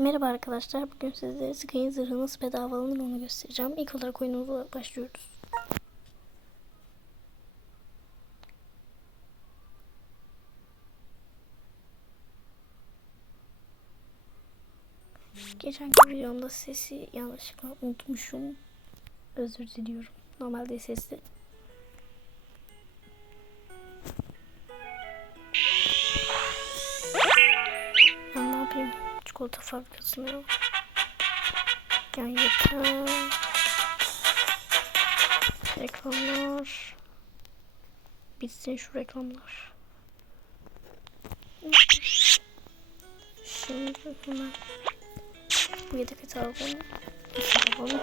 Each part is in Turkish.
Merhaba arkadaşlar. Bugün sizlere Sky'ın zırhı nasıl bedava alınır onu göstereceğim. İlk olarak oyunumuza başlıyoruz. Geçenki videomda sesi yanlışlıkla unutmuşum. Özür diliyorum. Normalde sesli. Ben ne yapayım? Çikolata fabrikasına. Yan yatağı. Reklamlar. Bitsin şu reklamlar. Şimdi hemen bu yedek hesabım. Hesabım.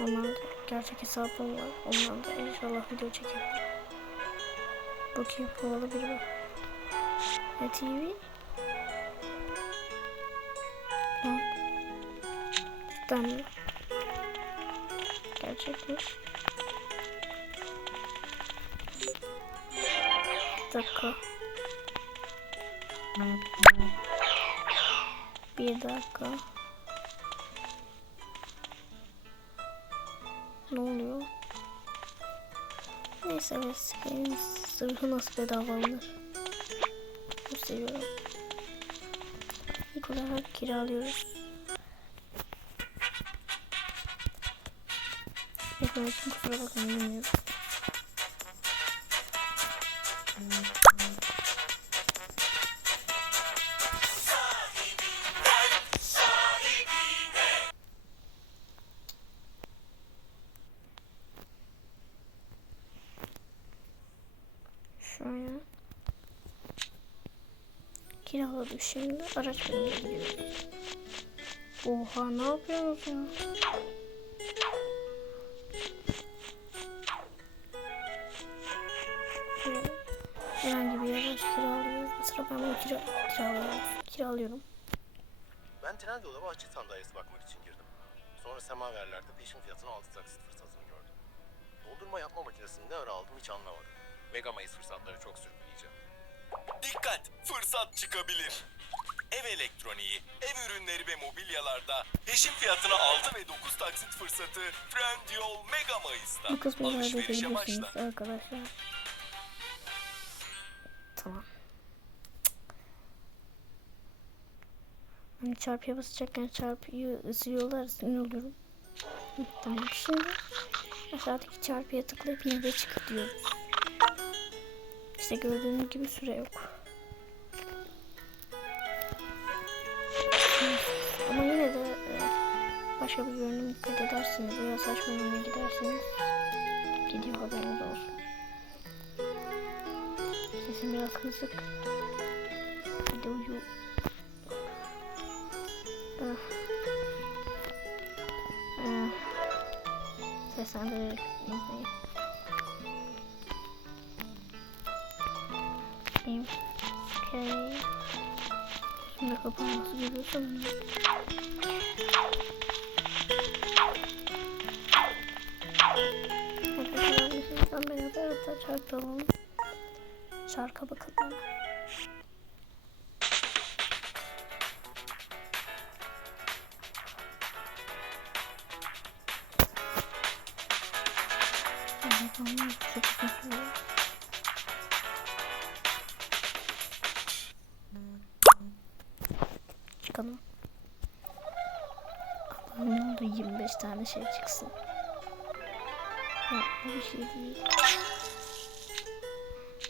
Ondan da gerçek hesabım var. Ondan da inşallah video çekerim. Bakayım havalı biri var. Ne TV? Cidden mi? Gerçek mi? Bir dakika. Bir dakika. Ne oluyor? Neyse benim zırhı nasıl bedava alınır? Gösteriyorum. İlk olarak kiralıyoruz. Ekran için kusura bakmayın bilmiyorum. Şöyle. Kiraladım şimdi. Araç bölümüne gidiyoruz. Oha ne yapıyorsunuz ya? Mesela ben bunu kira, kiralıyorum. kiralıyorum. Ben Trendyol'a bahçe sandalyesi bakmak için girdim. Sonra semaverlerde peşin fiyatına 6 taksit fırsatını gördüm. Doldurma yapma makinesini ne ara aldım hiç anlamadım. Mega Mayıs fırsatları çok sürükleyeceğim. Dikkat! Fırsat çıkabilir. Ev elektroniği, ev ürünleri ve mobilyalarda peşin fiyatına 6 ve 9 taksit fırsatı Trendyol Mega Mayıs'ta. Bu kısmı Alışverişe başla. arkadaşlar. Hani çarpıya basacakken çarpıyı ısırıyorlar sinir oluyorum. Tamam şimdi aşağıdaki çarpıya tıklayıp de çık diyoruz. İşte gördüğünüz gibi süre yok. Ama yine de e, başka bir görünüm dikkat edersiniz veya saçma yöne giderseniz gidiyor haberiniz olsun. Sesim biraz kısık. Videoyu seslendirerek izleyin. Benim Sky Şimdi kapanması görüyorsun. Arkadaşlar beraber hatta çarpalım. Şarkı bakalım. Sürüyor. Çıkalım. Allah'ım ne oldu 25 tane şey çıksın. Ya bu bir şey değil.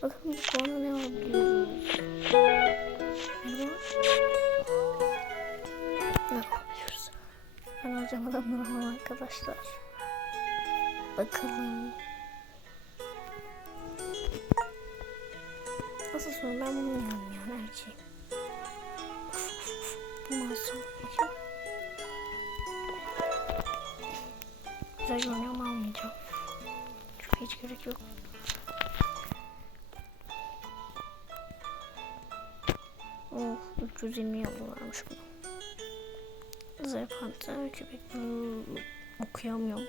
Bakın bu konu ne oluyor? Merhaba. Ben alacağım adamları ama arkadaşlar. Bakalım. Nasıl sonra ben bunu ya her şey. Bu masum. Güzel ama almayacağım. Çünkü hiç gerek yok. Of 320 yavrularmış bu. Zerpanter köpek balığı okuyamıyorum.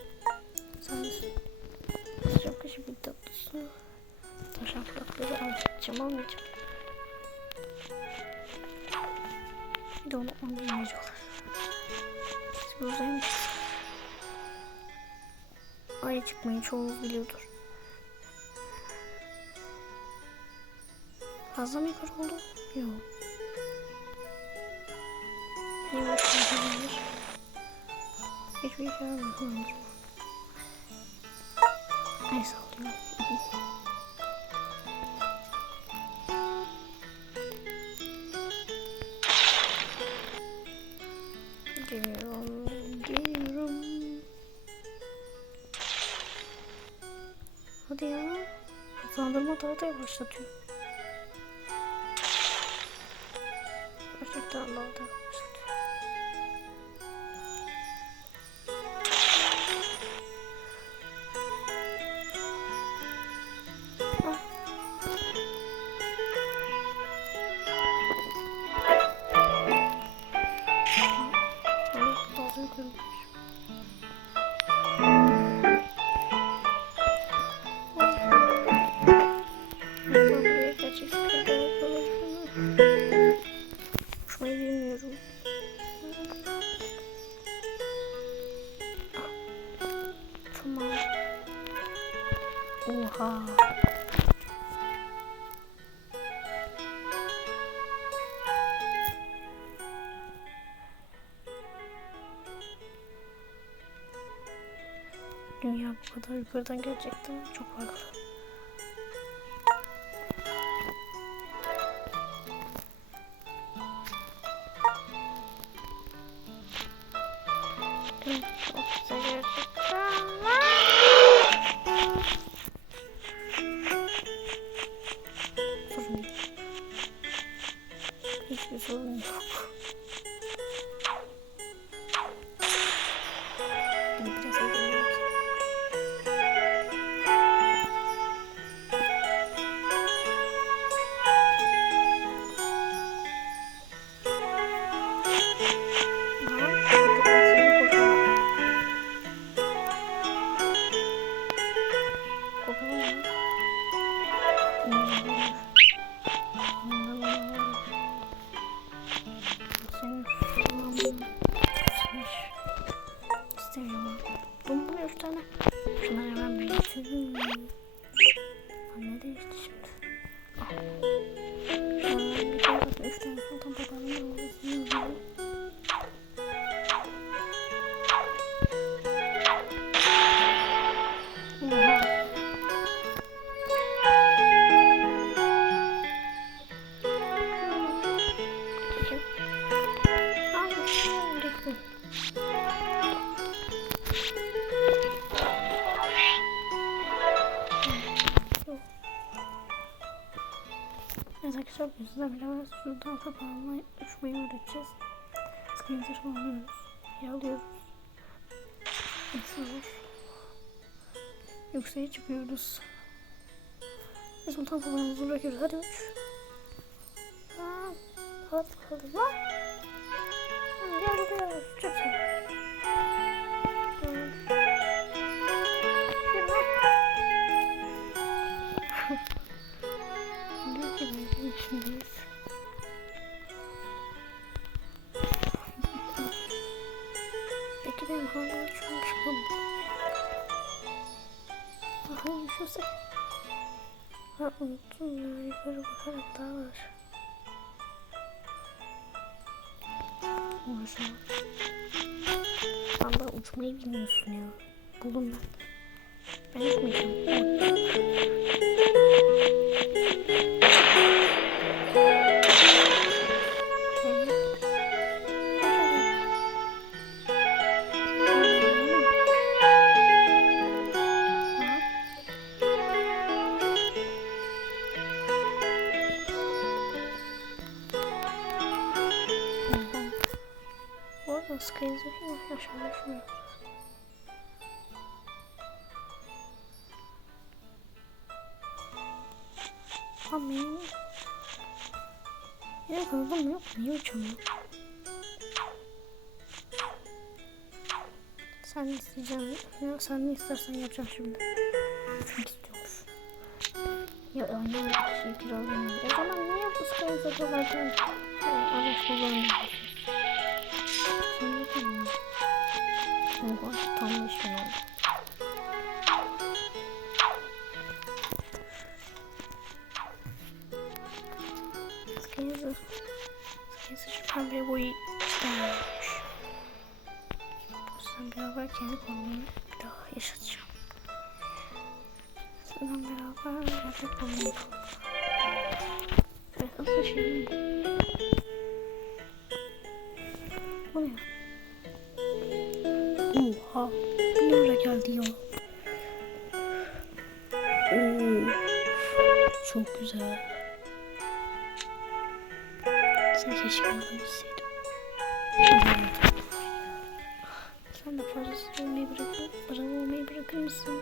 Sen çok kışı bir tatlısı. Taşaklakları alacağım almayacağım. Bir de onu anlayamıyorlar. Biz bir uzaya mı çıksak? Aya çıkmayı çoğunuz biliyordur. Fazla mı yukarı oldu? Yok. Yavaş olabilir. Hiçbir şey. Neyse oluyor. Geliyorum, Daha da yavaşlatıyor. Gerçekten daha da Oha. Dünya bu kadar yukarıdan gerçekten çok farklı. Evet, çok güzel gerçekten. Kapağına uçmayı öğreteceğiz. Screenshot alıyoruz. Yalıyoruz. Mesela yükseğe çıkıyoruz. Ve sultan papağanımızı bırakıyoruz. Hadi uç. Aa, hadi bakalım. Lan. Gel Düşünsek. Ha unuttum ya yukarı bakarak daha var. Uğraşamam. Valla uçmayı bilmiyorsun ya. Buldum ben. Ben uçmayacağım. Uçamıyor. Sen isteyeceğim. Sen ne istersen yapacağım şimdi. Çünkü. Ya annem bir şey kiralamıyor. E zaman niye ne Oha tam 5 bin oldu. Skizzer. Skizzer şu pembe boyu. Bu yüzden beraber kendi konumu bir daha yaşatacağım. Sizden beraber kendi konumu. Evet aslında şey Bu ne? Oha. Ne ara geldi ya? Oo. Çok güzel. Sen keşke alabilseydim. Sen de parasız olmayı bırakır, paralı olmayı bırakır mısın?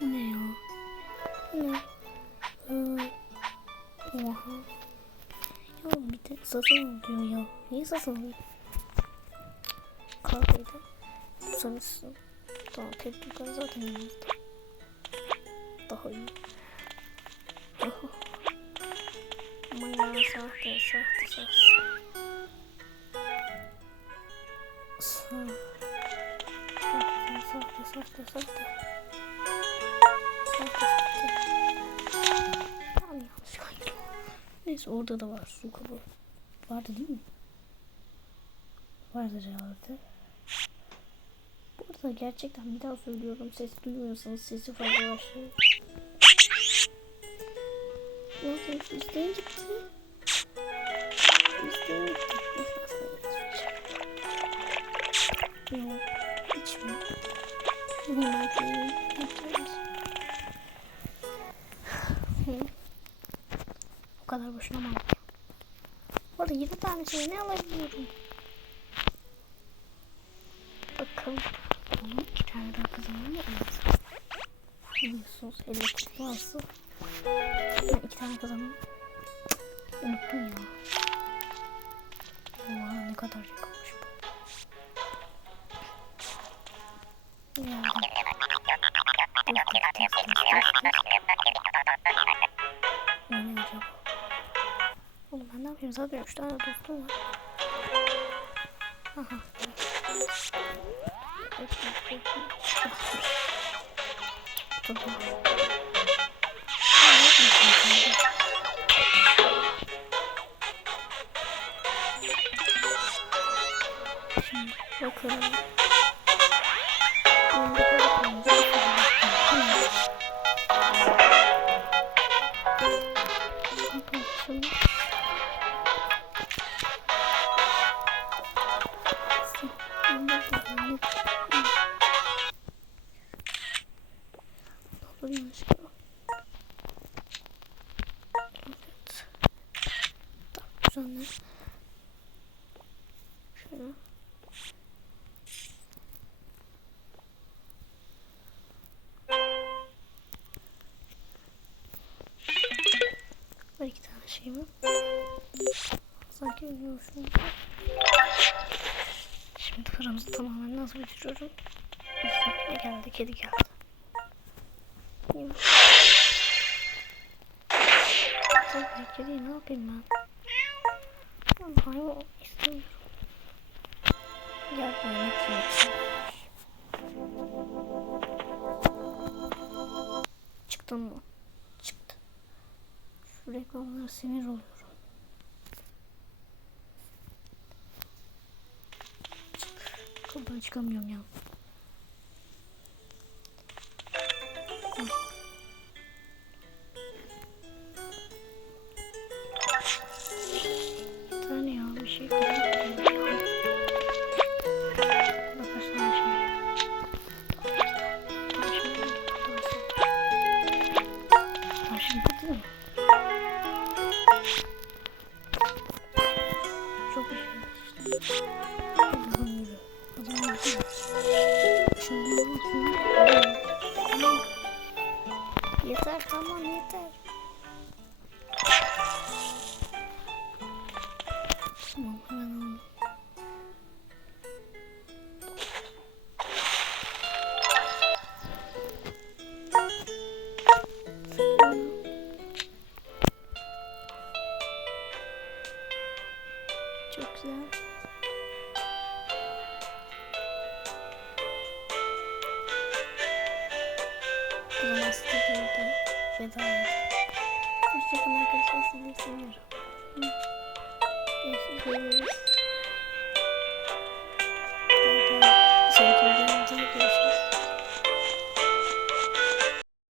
Ne ya? Ne? Ee, oha. Ya bir de satın alıyor ya. Niye satın alıyor? Kahveydi. Sanırsın. Tamam tek dükkan zaten yanımızda. Daha iyi. Aman ya sahte sahte sahte. Sa- Sahte sahte sahte sahte. Neyse orada da var su kabı. Vardı değil mi? Vardır herhalde. Arada gerçekten bir daha söylüyorum. Ses duymuyorsanız sesi fazla başlıyor. Bakın şu isteğin gitti. İsteğin gitti. Yok. İçme. Bundan koyayım. İçeriz. O kadar boşuna mı arada 7 tane şey ne alabiliyorum? Bakalım. Onun iki tane daha kazanmam lazım. Biliyorsunuz elle kutlansın. Ben iki tane kazandım. Unuttum ya. Oha ne kadar yakınmış bu. Ya. Ne acaba? Oğlum ben ne yapayım? Zaten üç tane dostum var. Aha. Bakalım. Mi? Sanki ölüyormuşum. Şimdi paramızı tamamen nasıl bitiriyorum? Ne geldi? Kedi geldi. Tabii kediyi ne yapayım ben? Ben hayvan istemiyorum. Gel yemek yemek. Çıktın mı? Çıktı. Şu reklamlara sinir oluyorum. Çık. Kapıdan çıkamıyorum ya.